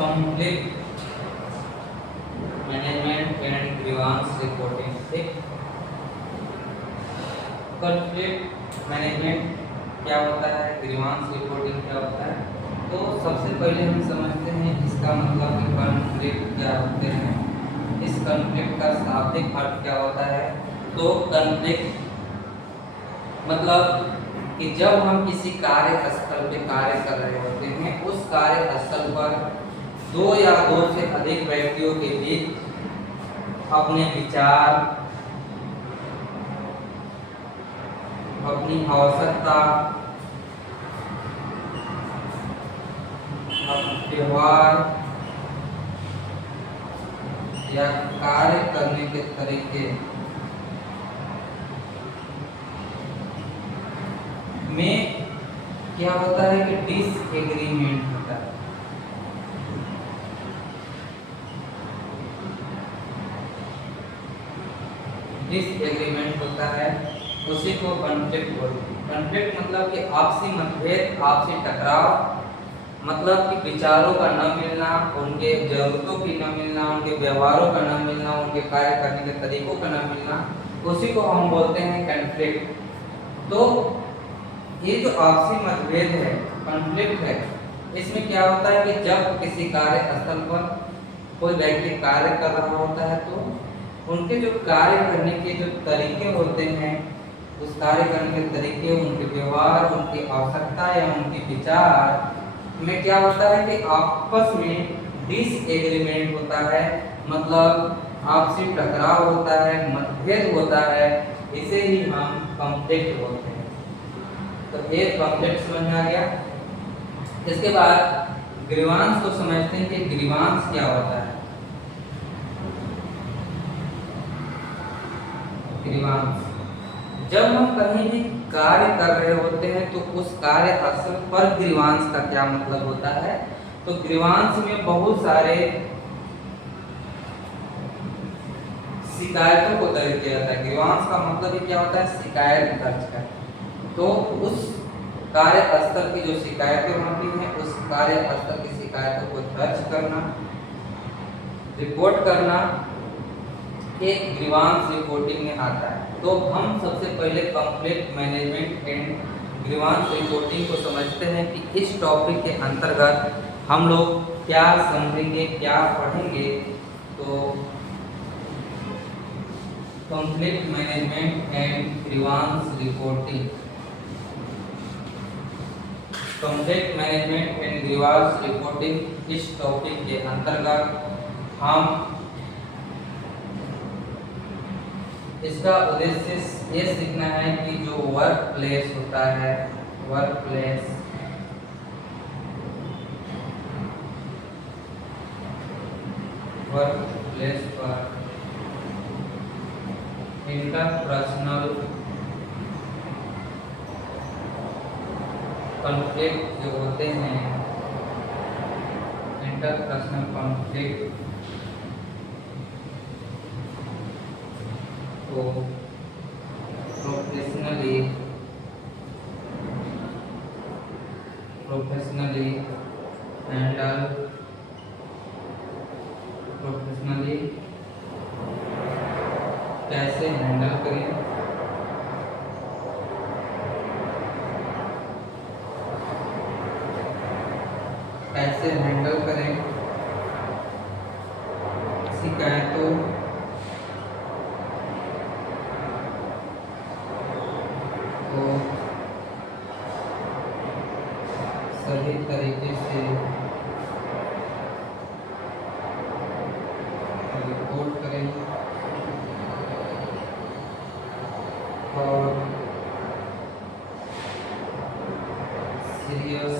Conflict management and grievance reporting. ठीक, conflict management क्या होता है, ग्रीवांस रिपोर्टिंग क्या होता है। तो सबसे पहले हम समझते हैं इसका मतलब कि कॉन्फ्लिक्ट क्या होते हैं, इस कॉन्फ्लिक्ट का शाब्दिक अर्थ क्या होता है। तो कॉन्फ्लिक्ट मतलब कि जब हम किसी कार्यस्थल पे कार्य कर रहे होते हैं, उस कार्यस्थल पर दो या दो से अधिक व्यक्तियों के बीच अपने विचार, अपनी आवश्यकता, व्यवहार या कार्य करने के तरीके में क्या होता है कि डिसएग्रीमेंट होता है। डिसएग्रीमेंट होता है, उसी को कॉन्फ्लिक्ट बोलते हैं। कॉन्फ्लिक्ट मतलब कि आपसी मतभेद, आपसी टकराव, मतलब कि विचारों का न मिलना, उनके जरूरतों की न मिलना, उनके व्यवहारों का न मिलना, उनके कार्य करने के तरीकों का न मिलना, उसी को हम बोलते हैं कॉन्फ्लिक्ट। तो ये जो आपसी मतभेद है, कॉन्फ्लिक्ट है, इसमें क्या होता है कि जब किसी कार्यस्थल पर कोई व्यक्ति कार्य कर रहा होता है तो उनके जो कार्य करने के जो तरीके होते हैं, उस कार्य करने के तरीके, उनके व्यवहार, उनकी आवश्यकता या उनके विचार में क्या होता है कि आपस में डिसएग्रीमेंट होता है, मतलब आपसी टकराव होता है, मतभेद होता है, इसे ही हम कॉन्फ्लिक्ट बोलते हैं। तो एक कॉन्फ्लिक्ट समझ में आ गया। इसके बाद ग्रीवांस को समझते हैं कि ग्रीवांस क्या होता है। ग्रीवांस, जब हम कहीं भी कार्य कर रहे होते हैं तो उस कार्य स्थल पर ग्रीवांस का क्या मतलब होता है। तो ग्रीवांस में बहुत सारे शिकायतों को दर्ज किया जाता है। ग्रीवांस का मतलब ही क्या होता है, शिकायत दर्ज कर। तो उस कार्यस्थल की जो शिकायतें होती हैं, उस कार्यस्थल की शिकायतों को दर्ज करना, रिपोर्ट करना, एक ग्रीवांस रिपोर्टिंग में आता है। तो हम सबसे पहले conflict management and grievance reporting को समझते हैं कि इस टॉपिक के अंतर्गत हम लोग क्या समझेंगे, क्या पढ़ेंगे। तो conflict management and grievance reporting, conflict management and grievance reporting, इस टॉपिक के अंतर्गत हम इसका उद्देश्य ये सीखना है कि जो वर्क प्लेस होता है, वर्क प्लेस, वर्क प्लेस पर इंटरपर्सनल कॉन्फ्लिक्ट जो होते हैं, इंटरपर्सनल कॉन्फ्लिक्ट को प्रोफेशनली हैंडल, प्रोफेशनली कैसे हैंडल करें, कैसे हैंडल करें शिकायतों को सही तरीके से रिपोर्ट करें और सीरियस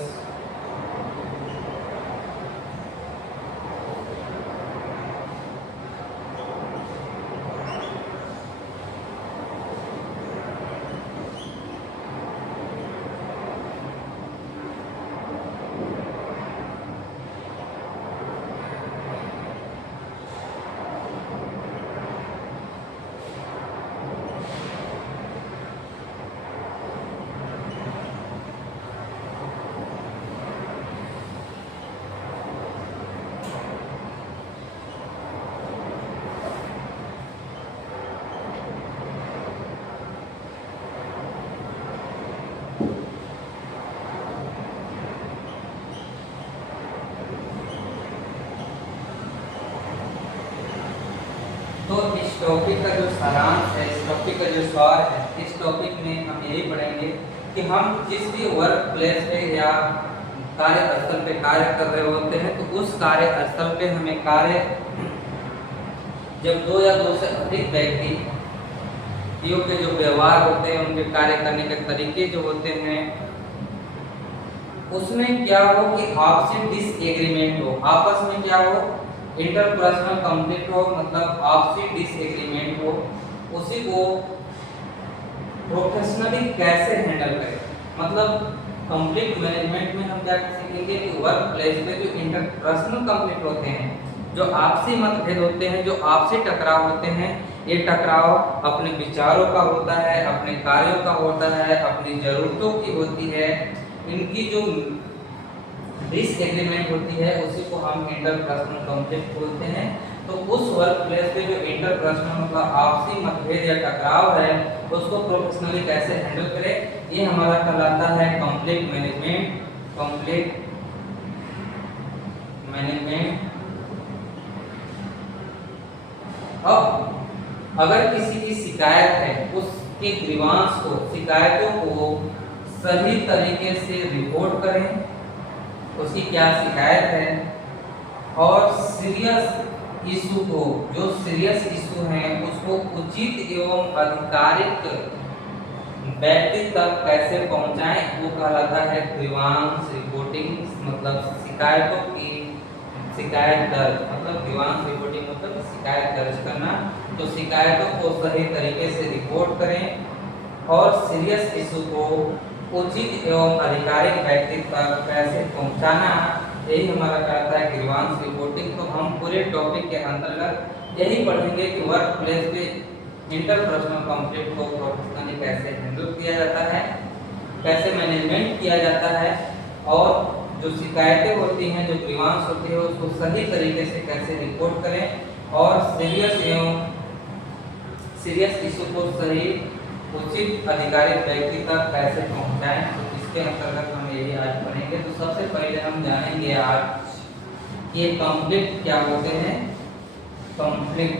तो इस टॉपिक का जो सारांश है, इस टॉपिक का जो सार है, इस टॉपिक में हम यही पढ़ेंगे कि हम जिस भी वर्क प्लेस पे या कार्यस्थल पे कार्य कर रहे होते हैं, तो उस कार्यस्थल पे हमें कार्य जब दो या दो से अधिक व्यक्तियों के जो व्यवहार होते हैं, उनके कार्य करने के तरीके जो होते हैं, उसमें क्या हो कि आपसी डिसएग्रीमेंट हो, आपस में क्या हो, इंटरपर्सनल कॉन्फ्लिक्ट हो, मतलब आपसी डिसएग्रीमेंट हो, उसी को प्रोफेशनली कैसे हैंडल करें। मतलब कॉन्फ्लिक्ट मैनेजमेंट में हम क्या सीखेंगे कि वर्क प्लेस पे जो इंटरपर्सनल कॉन्फ्लिक्ट होते हैं, जो आपसी मतभेद होते हैं, जो आपसी टकराव होते हैं, ये टकराव अपने विचारों का होता है, अपने कार्यों का होता है, अपनी ज़रूरतों की होती है, इनकी जो डिसएग्रीमेंट होती है उसी को हम इंटरपर्सनल कॉन्फ्लिक्ट बोलते हैं। तो उस वर्क प्लेस पे जो इंटरपर्सनल मतलब आपसी मतभेद या टकराव है, उसको प्रोफेशनली कैसे हैंडल करें, ये हमारा कहलाता है कॉन्फ्लिक्ट मैनेजमेंट। Conflict management. अब अगर किसी की शिकायत है, उसके ग्रीवांस को, शिकायतों को सही तरीके से रिपोर्ट करें, उसकी क्या शिकायत है, और सीरियस इशू को, जो सीरियस इशू है उसको उचित एवं आधिकारिक व्यक्ति तक कैसे पहुंचाएं, वो कहलाता है ग्रीवांस रिपोर्टिंग। मतलब शिकायतों की शिकायत दर्ज, मतलब ग्रीवांस रिपोर्टिंग मतलब शिकायत दर्ज करना। तो शिकायतों को सही तरीके से रिपोर्ट करें और सीरियस इशू को उचित एवं आधिकारिक व्यक्ति तक कैसे पहुंचाना, यही हमारा कहता है ग्रीवांस रिपोर्टिंग। तो हम पूरे टॉपिक के अंतर्गत यही पढ़ेंगे कि वर्क प्लेस पे इंटरपर्सनल कॉन्फ्लिक्ट को प्रोफेशनली कैसे हैंडल किया जाता है, कैसे मैनेजमेंट किया जाता है, और जो शिकायतें होती हैं, जो ग्रीवांस होती है, उसको सही तरीके से कैसे रिपोर्ट करें और सीरियस इशू को सही उचित अधिकारिक व्यक्ति तक कैसे पहुंचाएं। तो इसके अंतर्गत हम यही आज पढ़ेंगे। तो सबसे पहले हम जानेंगे आज ये कॉन्फ्लिक्ट क्या होते हैं। कॉन्फ्लिक्ट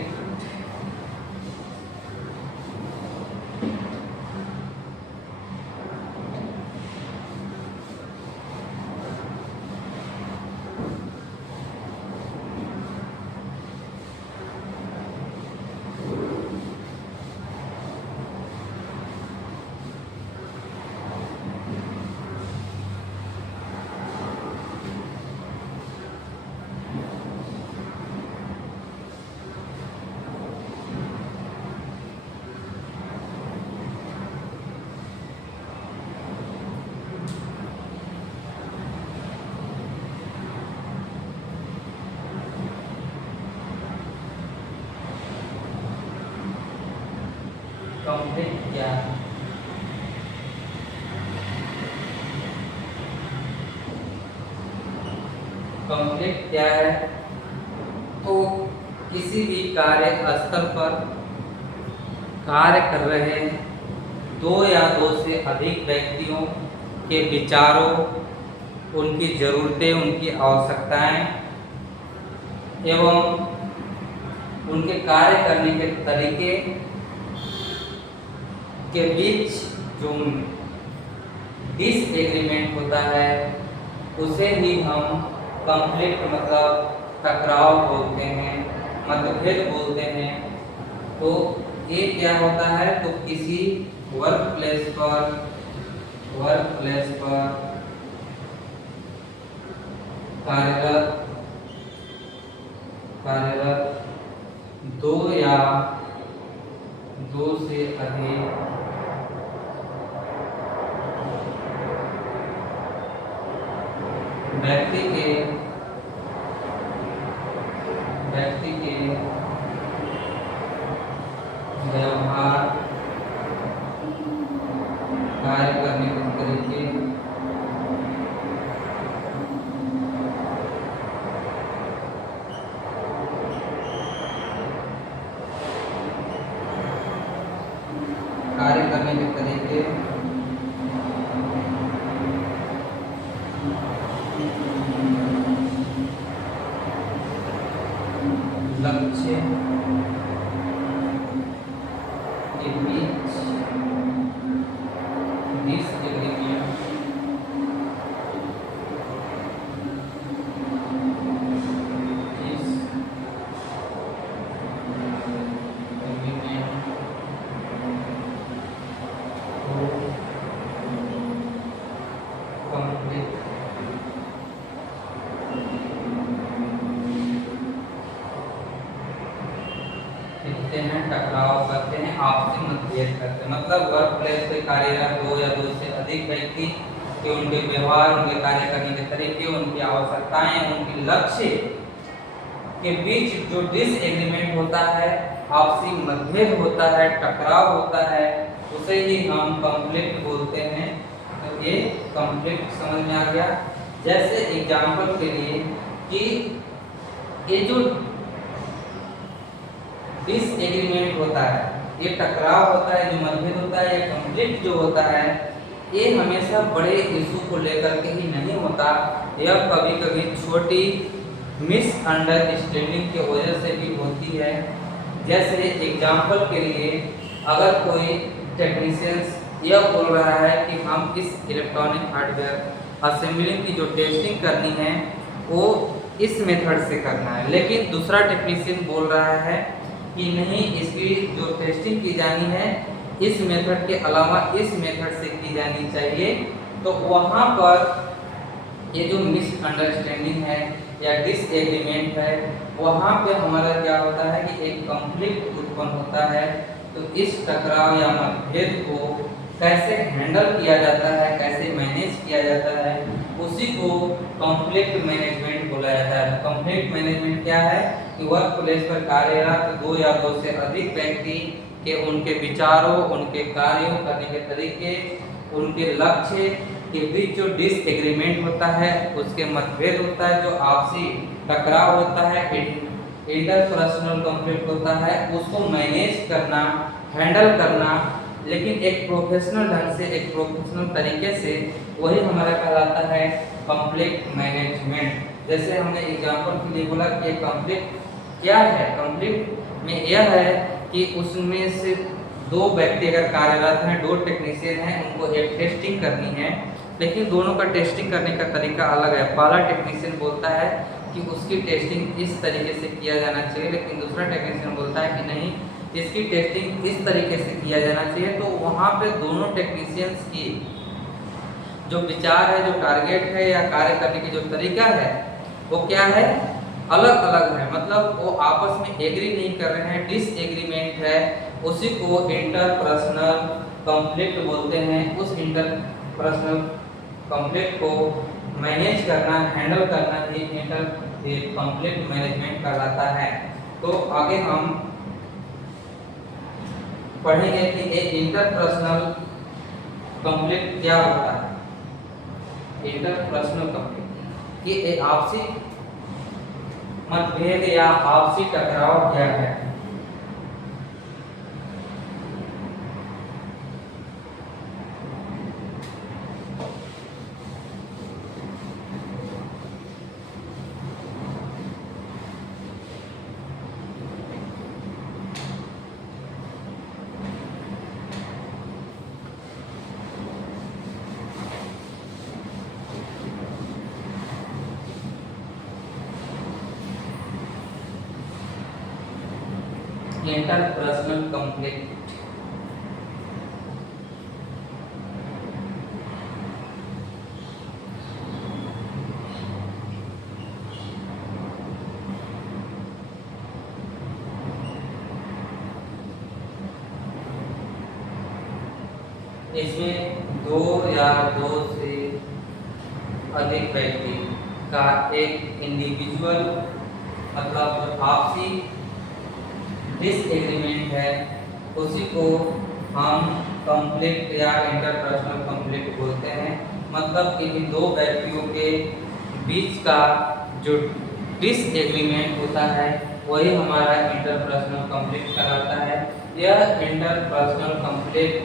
कॉन्फ्लिक्ट क्या है? कॉन्फ्लिक्ट क्या है? तो किसी भी कार्य स्थल पर कार्य कर रहे दो या दो से अधिक व्यक्तियों के विचारों, उनकी ज़रूरतें, उनकी आवश्यकताएं एवं उनके कार्य करने के तरीके के बीच जो डिसएग्रीमेंट होता है, उसे ही हम कॉन्फ्लिक्ट मतलब टकराव बोलते हैं, मतभेद बोलते हैं। तो ये क्या होता है? तो किसी वर्क प्लेस पर कार्यरत दो या दो से अधिक व्यक्ति के व्यवहार, कार्य करने के तरीके, लक्ष्य हैं, टकराव करते हैं, आपसी मतभेद करते हैं। मतलब वर्क प्लेस पे कार्यरत दो या दो से अधिक व्यक्ति कि उनके व्यवहार, उनके कार्य करने के तरीके, उनकी आवश्यकताएं, उनके लक्ष्य के बीच जो डिसएग्रीमेंट होता है, आपसी मतभेद होता है, टकराव होता है, उसे ही हम कॉन्फ्लिक्ट बोलते हैं। तो ये कॉन्फ्लिक्ट समझ में आ गया। जैसे एग्जांपल के लिए कि ये जो डिसएग्रीमेंट होता है, ये टकराव होता है, जो मतभेद होता है, ये कॉन्फ्लिक्ट जो होता है, ये हमेशा बड़े इशू को लेकर के ही नहीं होता। यह कभी कभी छोटी मिसअंडरस्टैंडिंग की वजह से भी होती है। जैसे एग्जांपल के लिए अगर कोई टेक्नीशियंस यह बोल रहा है कि हम इस इलेक्ट्रॉनिक हार्डवेयर असेंबलिंग की जो टेस्टिंग करनी है वो इस मेथड से करना है, लेकिन दूसरा टेक्नीशियन बोल रहा है कि नहीं, इसकी जो टेस्टिंग की जानी है इस मेथड के अलावा इस मेथड से की जानी चाहिए। तो वहाँ पर ये जो मिसअंडरस्टैंडिंग है या डिसएग्रीमेंट है, वहाँ पे हमारा क्या होता है कि एक कॉन्फ्लिक्ट उत्पन्न होता है। तो इस टकराव या मतभेद को कैसे हैंडल किया जाता है, कैसे मैनेज किया जाता है, उसी को कॉन्फ्लिक्ट मैनेजमेंट बोला जाता है। कॉन्फ्लिक्ट मैनेजमेंट क्या है कि वर्क प्लेस पर कार्यरत दो या दो से अधिक व्यक्ति के उनके विचारों, उनके कार्यों करने के तरीके, उनके लक्ष्य के बीच जो डिसएग्रीमेंट होता है, उसके मतभेद होता है, जो आपसी टकराव होता है, इंटरपर्सनल कॉन्फ्लिक्ट होता है, उसको मैनेज करना, हैंडल करना, लेकिन एक प्रोफेशनल ढंग से, एक प्रोफेशनल तरीके से, वही हमारा कहलाता है कॉन्फ्लिक्ट मैनेजमेंट। जैसे हमने एग्जांपल के लिए बोला कि कॉन्फ्लिक्ट क्या है। कॉन्फ्लिक्ट में यह है कि उसमें से दो व्यक्ति अगर कार्यरत हैं, दो टेक्नीशियन हैं, उनको एक टेस्टिंग करनी है, लेकिन दोनों का टेस्टिंग करने का तरीका अलग है। पहला टेक्नीशियन बोलता है कि उसकी टेस्टिंग इस तरीके से किया जाना चाहिए, लेकिन दूसरा टेक्नीशियन बोलता है कि नहीं, इसकी टेस्टिंग इस तरीके से किया जाना चाहिए। तो वहाँ पे दोनों टेक्नीशियंस की जो विचार है, जो टारगेट है या कार्य करने की जो तरीका है, वो क्या है, अलग अलग है। मतलब वो आपस में एग्री नहीं कर रहे हैं, डिसएग्रीमेंट है। उसी को इंटरपर्सनल कॉन्फ्लिक्ट बोलते हैं। उस इंटरपर्सनल कॉन्फ्लिक्ट को मैनेज करना, हैंडल करना ही कॉन्फ्लिक्ट मैनेजमेंट कहलाता है। तो आगे हम पढ़ेंगे कि एक इंटरपर्सनल कॉन्फ्लिक्ट क्या होता है। इंटरपर्सनल कॉन्फ्लिक्ट कि आपसी मतभेद या आपसी टकराव क्या है। इंटरपर्सनल कॉन्फ्लिक्ट इसमें दो या दो से अधिक व्यक्ति का एक इंडिविजुअल मतलब आपसी डिसएग्रीमेंट है, उसी को हम कॉन्फ्लिक्ट या इंटरपर्सनल कॉन्फ्लिक्ट बोलते हैं। मतलब इन दो व्यक्तियों के बीच का जो डिसएग्रीमेंट होता है, वही हमारा इंटरपर्सनल कॉन्फ्लिक्ट कहलाता है। यह इंटरपर्सनल कॉन्फ्लिक्ट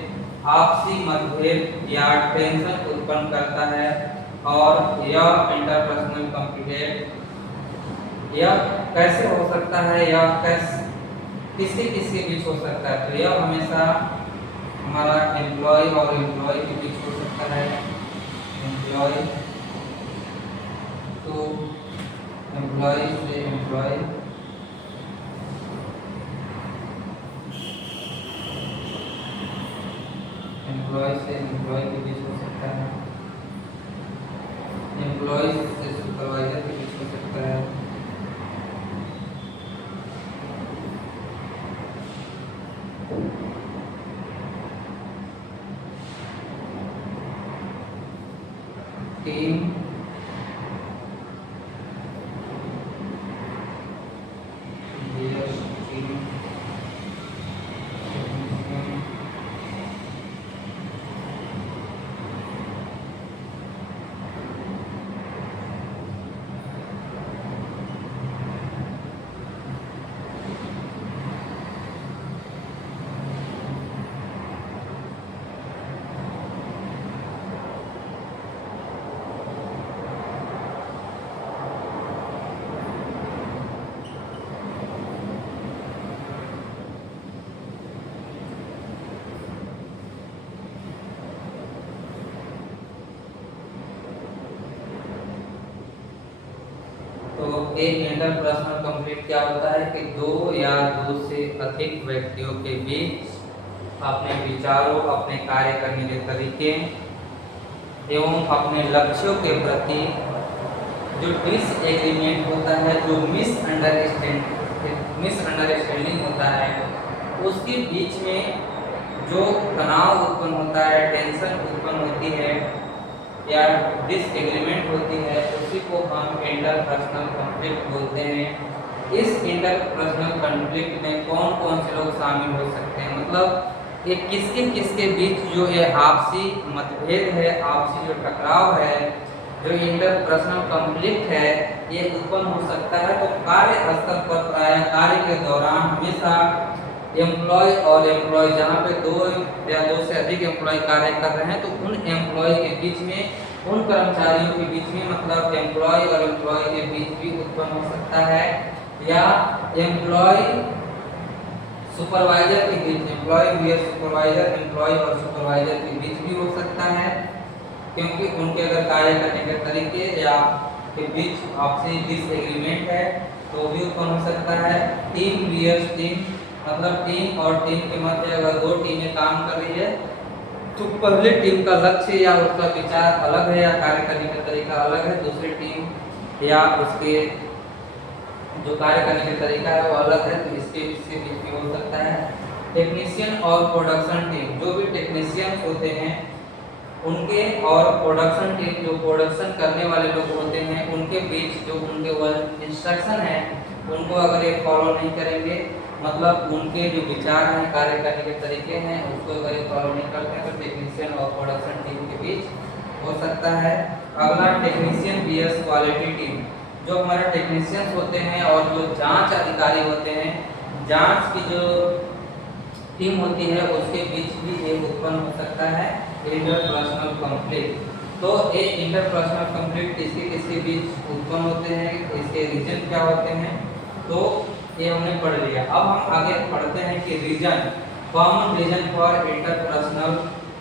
आपसी मतभेद या टेंशन उत्पन्न करता है, और यह इंटरपर्सनल कॉन्फ्लिक्ट यह कैसे हो सकता है या किसके किसके बीच हो सकता है। तो यह हमेशा हमारा एम्प्लॉय और एम्प्लॉय के बीच हो सकता है। एम्प्लॉय तो एम्प्लॉय से एम्प्लॉय, एम्प्लॉय से एम्प्लॉय के बीच हो सकता है। एम्प्लॉय से सुपरवाइजर के बीच हो सकता है। तो एक इंटरपर्सनल कॉन्फ्लिक्ट क्या होता है कि दो या दो से अधिक व्यक्तियों के बीच अपने विचारों, अपने कार्य करने के तरीके एवं अपने लक्ष्यों के प्रति जो डिसएग्रीमेंट होता है, जो मिसअंडरस्टैंडिंग होता है, उसके बीच में जो तनाव उत्पन्न होता है, टेंशन उत्पन्न होती है या डिसएग्रीमेंट होती है, उसी को हम इंटरपर्सनल कॉन्फ्लिक्ट बोलते हैं। इस इंटरपर्सनल कॉन्फ्लिक्ट में कौन कौन से लोग शामिल हो सकते हैं, मतलब ये किसके किसके बीच जो ये आपसी मतभेद है, आपसी जो टकराव है, जो इंटरपर्सनल कॉन्फ्लिक्ट है, ये उत्पन्न हो सकता है। तो कार्य स्तर पर प्रायः कार्य के दौरान हमेशा एम्प्लॉय और एम्प्लॉय, जहाँ पे दो या दो से अधिक एम्प्लॉय कार्य कर रहे हैं, तो उन एम्प्लॉय के बीच में, उन कर्मचारियों के बीच में, मतलब एम्प्लॉय और एम्प्लॉय के बीच भी उत्पन्न हो सकता है, या एम्प्लॉय सुपरवाइजर के बीच, एम्प्लॉय वीएस सुपरवाइजर, एम्प्लॉय और सुपरवाइजर के बीच भी हो सकता है, क्योंकि उनके अगर कार्य करने के तरीके या के बीच आपसी डिसएग्रीमेंट है तो भी उत्पन्न हो सकता है। टीम वीएस टीम, मतलब टीम और टीम के मध्य अगर दो टीमें काम कर रही है तो पहले टीम का लक्ष्य या उसका विचार अलग है या कार्य करने का तरीका अलग है, दूसरी टीम या उसके जो कार्य करने का तरीका है वो अलग है, तो इसके बीच में हो सकता है। टेक्नीशियन और प्रोडक्शन टीम, जो भी टेक्नीशियंस होते हैं उनके और प्रोडक्शन टीम, जो प्रोडक्शन करने वाले लोग होते हैं, उनके बीच जो उनके इंस्ट्रक्शन है उनको अगर ये फॉलो नहीं करेंगे, मतलब उनके जो विचार हैं, कार्य करने के तरीके हैं, उसको अगर ये फॉलो नहीं करते हैं तो टेक्नीशियन और प्रोडक्शन टीम के बीच हो सकता है। अगला टेक्नीशियन वीएस क्वालिटी टीम, जो हमारे टेक्नीशियंस होते हैं और जो जांच अधिकारी होते हैं, जांच की जो टीम होती है उसके बीच भी एक उत्पन्न हो सकता है इंटरपर्सनल कॉन्फ्लिक्ट। तो ये इंटरपर्सनल कॉन्फ्लिक्ट किसके बीच उत्पन्न होते हैं, इसके रीजन क्या होते हैं, तो ये हमने पढ़ लिया। अब हम आगे पढ़ते हैं कि reason, common reason for interpersonal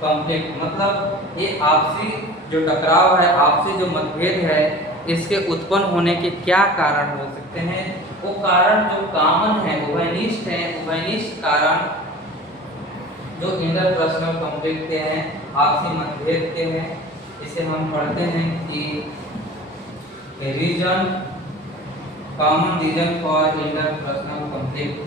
conflict, मतलब ये आपसी जो टकराव है, आपसी जो मतभेद है, इसके उत्पन्न होने के क्या कारण हो सकते हैं। वो कारण जो कॉमन है, उभयनिष्ठ है, उभयनिष्ठ कारण जो इंटरपर्सनल कॉन्फ्लिक्ट के हैं, आपसी मतभेद के हैं, इसे हम पढ़ते हैं कि reason, common reason for interpersonal conflict.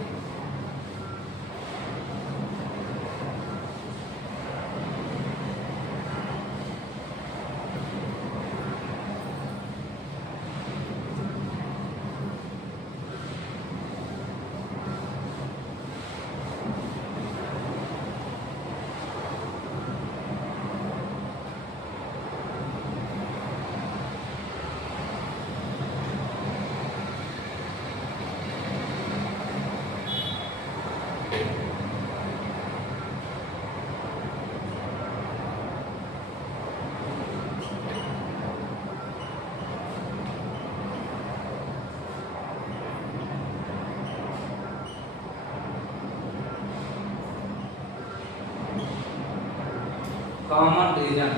Common reason,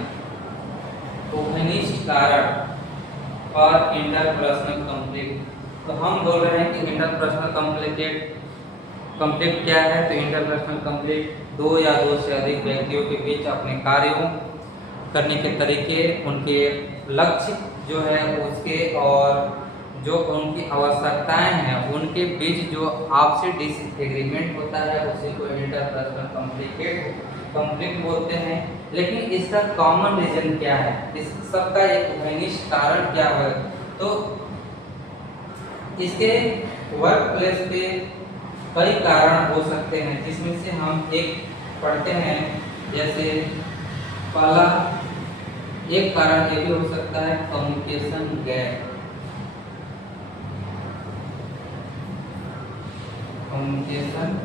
उभयनिष्ठ कारण फॉर इंटरपर्सनल कॉन्फ्लिक्ट। तो हम बोल रहे हैं कि इंटरपर्सनल कॉन्फ्लिक्ट क्या है। तो इंटरपर्सनल कॉन्फ्लिक्ट दो या दो से अधिक व्यक्तियों के बीच अपने कार्यों करने के तरीके, उनके लक्ष्य जो है उसके और जो उनकी आवश्यकताएं हैं उनके बीच जो आपसी डिसएग्रीमेंट होता है उसी को इंटरपर्सनल कॉन्फ्लिक्ट बोलते हैं। लेकिन इसका कॉमन रीजन क्या है, इस सबका एक उभयनिष्ठ कारण क्या है। तो इसके वर्क प्लेस पे कई कारण हो सकते हैं, जिसमें से हम एक पढ़ते हैं। जैसे पहला एक कारण ये भी हो सकता है communication gap. Communication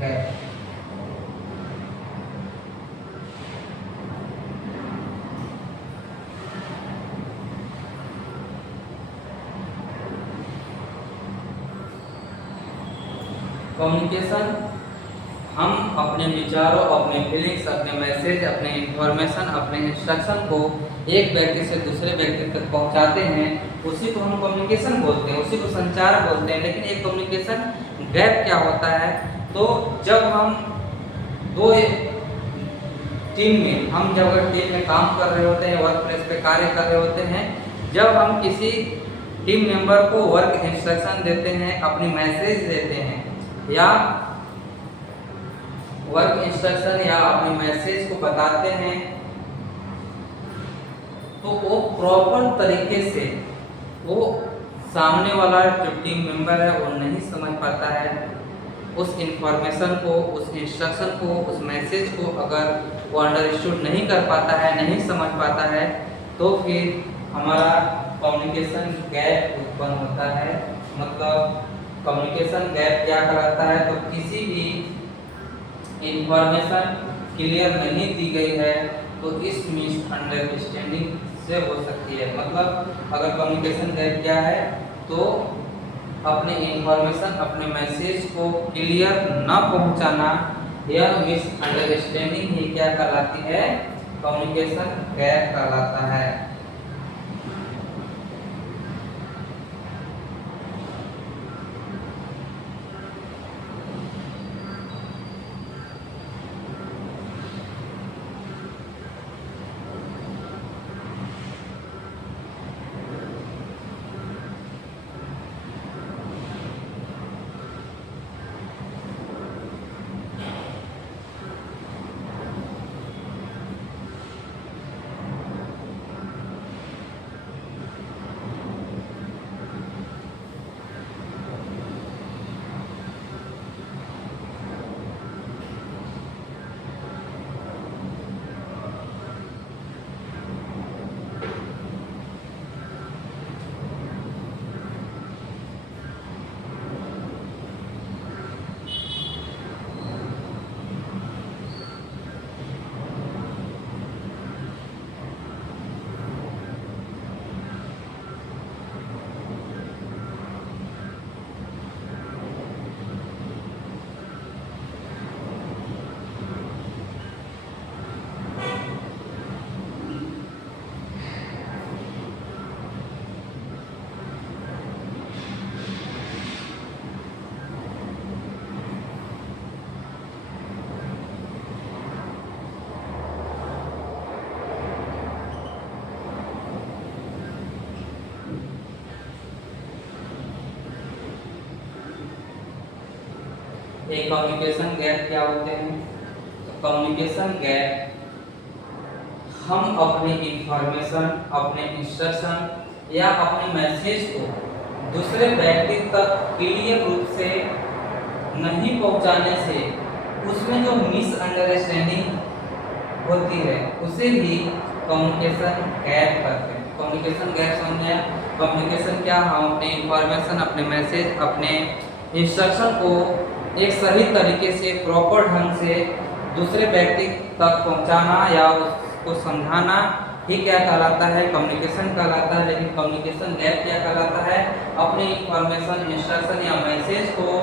gap, communication हम अपने विचारों, अपने फीलिंग्स, अपने मैसेज, अपने इंफॉर्मेशन, अपने इंस्ट्रक्शन को एक व्यक्ति से दूसरे व्यक्ति तक पहुंचाते हैं, उसी को हम कम्युनिकेशन बोलते हैं, उसी को संचार बोलते हैं। लेकिन एक कम्युनिकेशन गैप क्या होता है? तो जब हम दो जब टीम में काम कर रहे होते हैं, वर्क प्लेस पे कार्य कर रहे होते हैं, जब हम किसी टीम मेंबर को वर्क इंस्ट्रक्शन देते हैं, अपनी मैसेज देते हैं या वर्क इंस्ट्रक्शन या अपने मैसेज को बताते हैं, तो वो प्रॉपर तरीके से वो सामने वाला जो टीम मेंबर है वो नहीं समझ पाता है उस इंफॉर्मेशन को, उस इंस्ट्रक्शन को, उस मैसेज को। अगर वो अंडरस्टूड नहीं कर पाता है, नहीं समझ पाता है, तो फिर हमारा कम्युनिकेशन गैप उत्पन्न होता है। मतलब कम्युनिकेशन गैप क्या कहलाता है? तो किसी भी इंफॉर्मेशन क्लियर नहीं दी गई है तो इस मिसअंडरस्टैंडिंग से हो सकती है। मतलब अगर कम्युनिकेशन गैप क्या है? तो अपने इंफॉर्मेशन, अपने मैसेज को क्लियर न पहुंचाना, यह मिसअंडरस्टैंडिंग ही क्या कहलाती है? कम्युनिकेशन गैप कहलाता है। एक कम्युनिकेशन गैप क्या होते हैं? तो कम्युनिकेशन गैप हम अपने इंफॉर्मेशन, अपने इंस्ट्रक्शन या अपने मैसेज को दूसरे व्यक्ति तक क्लियर रूप से नहीं पहुंचाने से उसमें जो मिसअंडरस्टैंडिंग होती है उसे ही कम्युनिकेशन गैप कहते हैं। कम्युनिकेशन गैप समझ आया? कम्युनिकेशन क्या? हम अपने इंफॉर्मेशन, अपने मैसेज, अपने इंस्ट्रक्शन को एक सही तरीके से, प्रॉपर ढंग से दूसरे व्यक्ति तक पहुंचाना या उसको समझाना ही क्या कहलाता है? कम्युनिकेशन कहलाता है। लेकिन कम्युनिकेशन गैप क्या कहलाता है? अपने इंफॉर्मेशन, इंस्ट्रक्शन या मैसेज को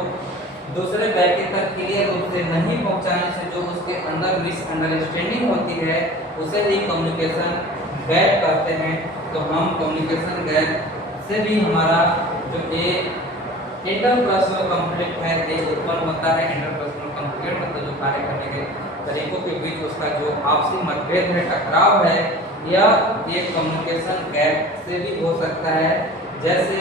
दूसरे व्यक्ति तक क्लियर रूप से नहीं पहुंचाने से जो उसके अंदर मिसअंडरस्टैंडिंग होती है उसे ही कम्युनिकेशन गैप कहते हैं। तो हम कम्युनिकेशन गैप से भी हमारा जो एक इंटरपर्सनल कॉन्फ्लिक्ट है ये उत्पन्न होता है। इंटरपर्सनल कॉन्फ्लिक्ट मतलब जो कार्य करने के तरीकों के बीच उसका जो आपसी मतभेद है, टकराव है, यह एक कम्युनिकेशन गैप से भी हो सकता है। जैसे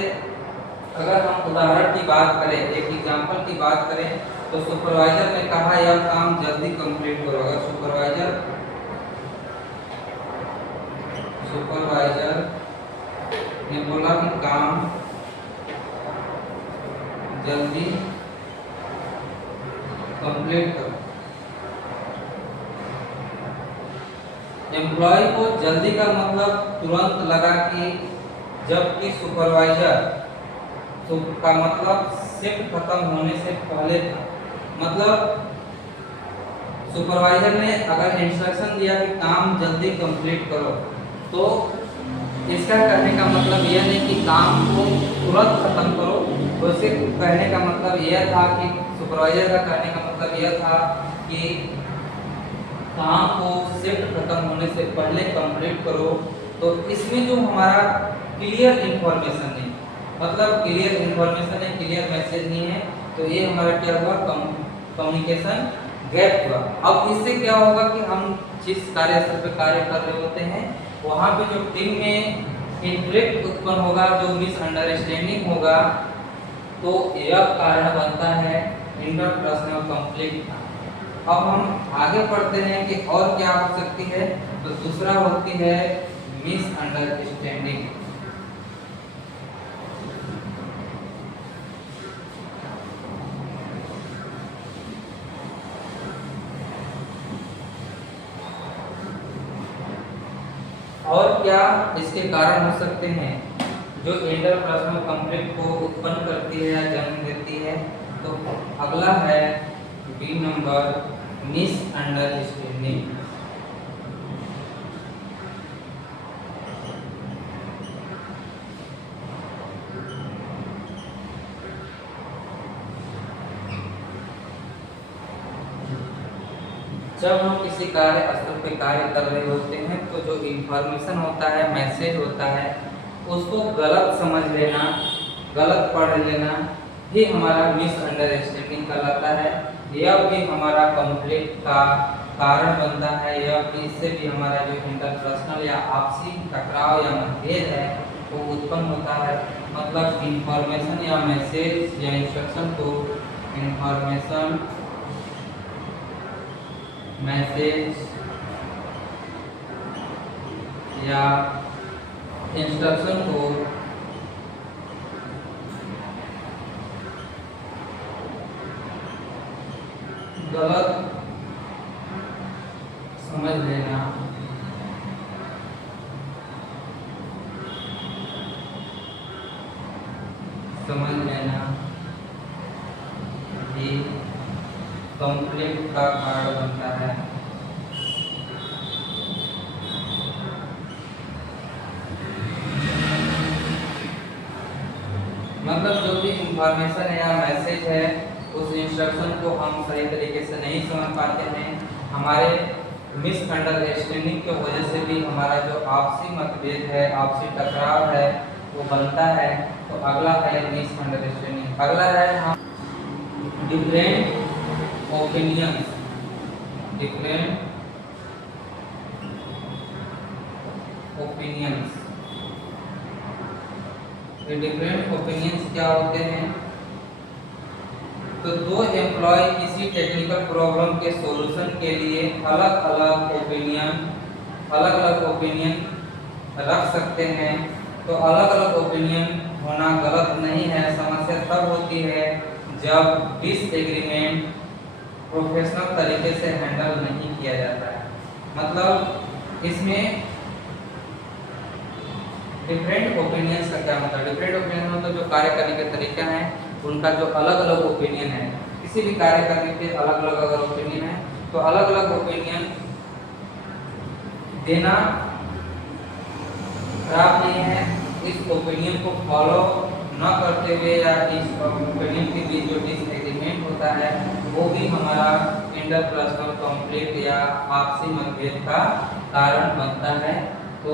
अगर हम उदाहरण की बात करें, एक एग्जांपल की बात करें, तो सुपरवाइजर ने कहा यह काम जल्दी कंप्लीट करो। अगर सुपरवाइजर ने बोला कि काम जल्दी कंप्लीट करो, एम्प्लॉय को जल्दी का मतलब तुरंत लगा कि, जबकि सुपरवाइजर का मतलब शिफ्ट खत्म होने से पहले था। मतलब सुपरवाइजर ने अगर इंस्ट्रक्शन दिया कि काम जल्दी कंप्लीट करो, तो इसका कहने का मतलब यह नहीं कि काम को तुरंत खत्म करो। उसके कहने का मतलब यह था कि सुपरवाइजर का कहने का मतलब मतलब यह था कि काम को शिफ्ट खत्म होने से पहले कंप्लीट करो। तो इसमें जो हमारा क्लियर इंफॉर्मेशन है, मतलब क्लियर इंफॉर्मेशन है, क्लियर मैसेज नहीं है, तो ये हमारा क्या हुआ, कम्युनिकेशन गैप हुआ। अब इससे क्या होगा कि हम जिस कार्यस्थल पे कार्य कर रहे होते हैं वहाँ पे जो टीम में कॉन्फ्लिक्ट उत्पन्न होगा, जो मिसअंडरस्टैंडिंग होगा, तो यह कारण बनता है इंटरपर्सनल कॉन्फ्लिक्ट का। अब हम आगे पढ़ते हैं कि और क्या हो सकती है। तो दूसरा होती है मिसअंडरस्टैंडिंग। और क्या इसके कारण हो सकते हैं जो इंटरपर्सनल कॉन्फ्लिक्ट को उत्पन्न करती है या जन्म देती है। तो अगला है बी नंबर, मिसअंडरस्टैंडिंग। जब हम किसी कार्य स्थल पे कार्य कर रहे होते हैं तो जो इंफॉर्मेशन होता है, मैसेज होता है, उसको गलत समझ लेना, गलत पढ़ लेना ही हमारा मिसअंडरस्टैंडिंग कहलाता है। यह भी हमारा कॉन्फ्लिक्ट का कारण बनता है। यह भी, इससे भी हमारा जो इंटरपर्सनल या आपसी टकराव या मतभेद है वो उत्पन्न होता है। मतलब इंफॉर्मेशन या मैसेज या इंस्ट्रक्शन को, इंफॉर्मेशन मैसेज या इंस्ट्रक्शन को गलत समझ लेना, ये कॉन्फ्लिक्ट का कारण बनता है। मतलब जो भी इंफॉर्मेशन है या मैसेज है, उस इंस्ट्रक्शन को हम सही तरीके से नहीं समझ पाते हैं, हमारे मिसअंडरस्टैंडिंग की वजह से भी हमारा जो आपसी मतभेद है, आपसी टकराव है, वो बनता है। तो अगला है मिसअंडरस्टैंडिंग। अगला है हम different opinions. Different opinions, different opinions क्या होते हैं? तो दो एम्प्लॉय किसी टेक्निकल प्रॉब्लम के सॉल्यूशन के लिए अलग अलग ओपिनियन रख सकते हैं। तो अलग अलग ओपिनियन होना गलत नहीं है। समस्या तब होती है जब डिसएग्रीमेंट प्रोफेशनल तरीके से हैंडल नहीं किया जाता है। मतलब इसमें डिफरेंट ओपिनियंस का क्या मतलब? डिफरेंट ओपिनियन मतलब जो कार्य करने के तरीका है, उनका जो अलग अलग ओपिनियन है, किसी भी कार्य करने के अलग अलग अगर ओपिनियन है तो अलग अलग ओपिनियन देना खराब नहीं है। इस ओपिनियन को फॉलो न करते हुए या इस ओपिनियन के बीच जो डिसएग्रीमेंट होता है वो भी हमारा इंटरपर्सनल कॉन्फ्लिक्ट या आपसी मतभेद का कारण बनता है। तो